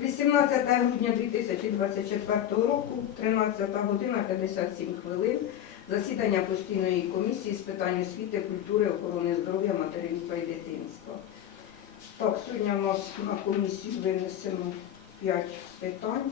18 грудня 2024 року, 13 година 57 хвилин. Засідання постійної комісії з питань освіти, культури, охорони здоров'я, материнства і дитинства. Так, сьогодні у нас на комісію винесено 5 питань.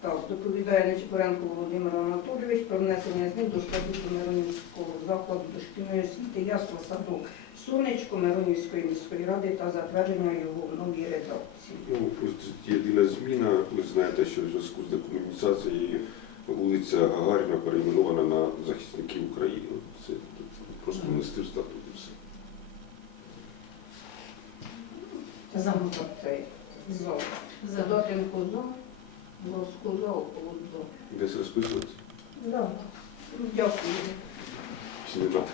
Так, доповідає Нечипоренко Володимир Анатолійович про внесення змін до статуту Миронівського закладу дошкільної освіти ясла садок Сонечко Миронівської міської ради та затвердження його в новій редакції. Ну, тут єдина зміна. Ви знаєте, що в зв'язку з декомунізацією вулиця Гагаріна перейменована на захисників України. Це тут просто внести в статут і все. Зал. Задатенко за, За, Околот за. Десь розписуватися? Да. Дякую. Чи нема?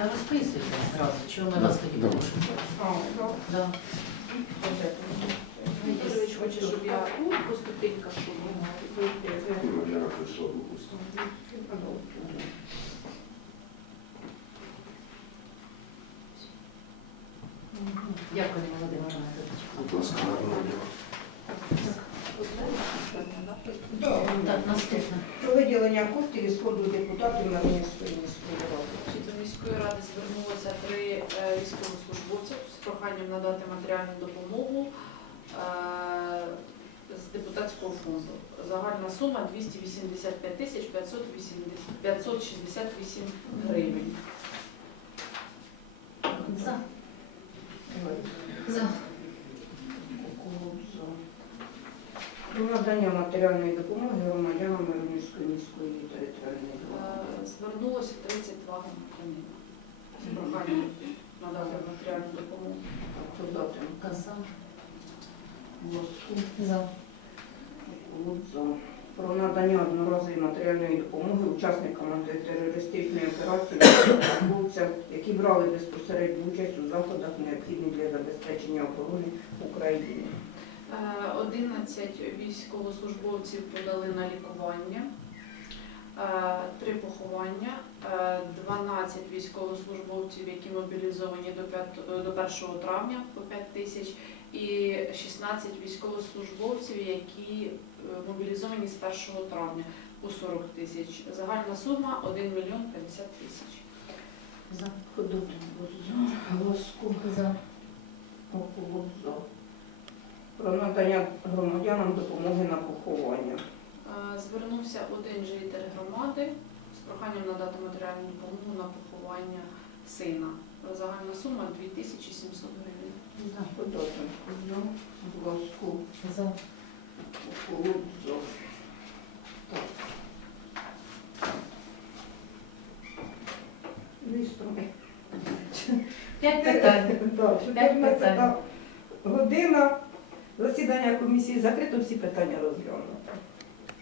А розписуйте зразу, чого ми вас тоді Добре. порушимо. А, да. Да. Вікторович хоче, щоб я ну, по ступеньках Ну, Я пусту. Дякую, Володимир Анатолійович. Будь ласка, гарного дня. Да. Так, наступне. Про виділення коштів із фонду депутатів Миронівської міської ради. До міської ради звернулося три е, військовослужбовців з проханням надати матеріальну допомогу е, з депутатського фонду. Загальна сума 285 тисяч 568 гривень. За. За. Околот за. Про надання матеріальної допомоги громадянам Миронівської міської територіальної громади. Е, Звернулося 32 громадянина з проханням надати матеріальну допомогу. Задатенко За. Лоско. За. За. Про надання одноразової матеріальної допомоги учасникам антитерористичної операції службовцям, які брали безпосередню участь у заходах, необхідних для забезпечення оборони України. Е, 11 військовослужбовців подали на лікування, е, три поховання, е, 12 військовослужбовців, які мобілізовані до 5 до 1 травня по 5 тисяч, і 16 військовослужбовців, які е, мобілізовані з 1 травня по 40 тисяч. Загальна сума 1 мільйон 50 тисяч. За. Ходотенко за. Лоско. За. Околот за. Про надання громадянам допомоги на поховання. Звернувся один житель громади з проханням надати матеріальну допомогу на поховання сина. Загальна сума 2700 гривень. За. Так. Виступи. П'ять питань. П'ять питань. година. Засідання комісії закрито, всі питання розглянуто.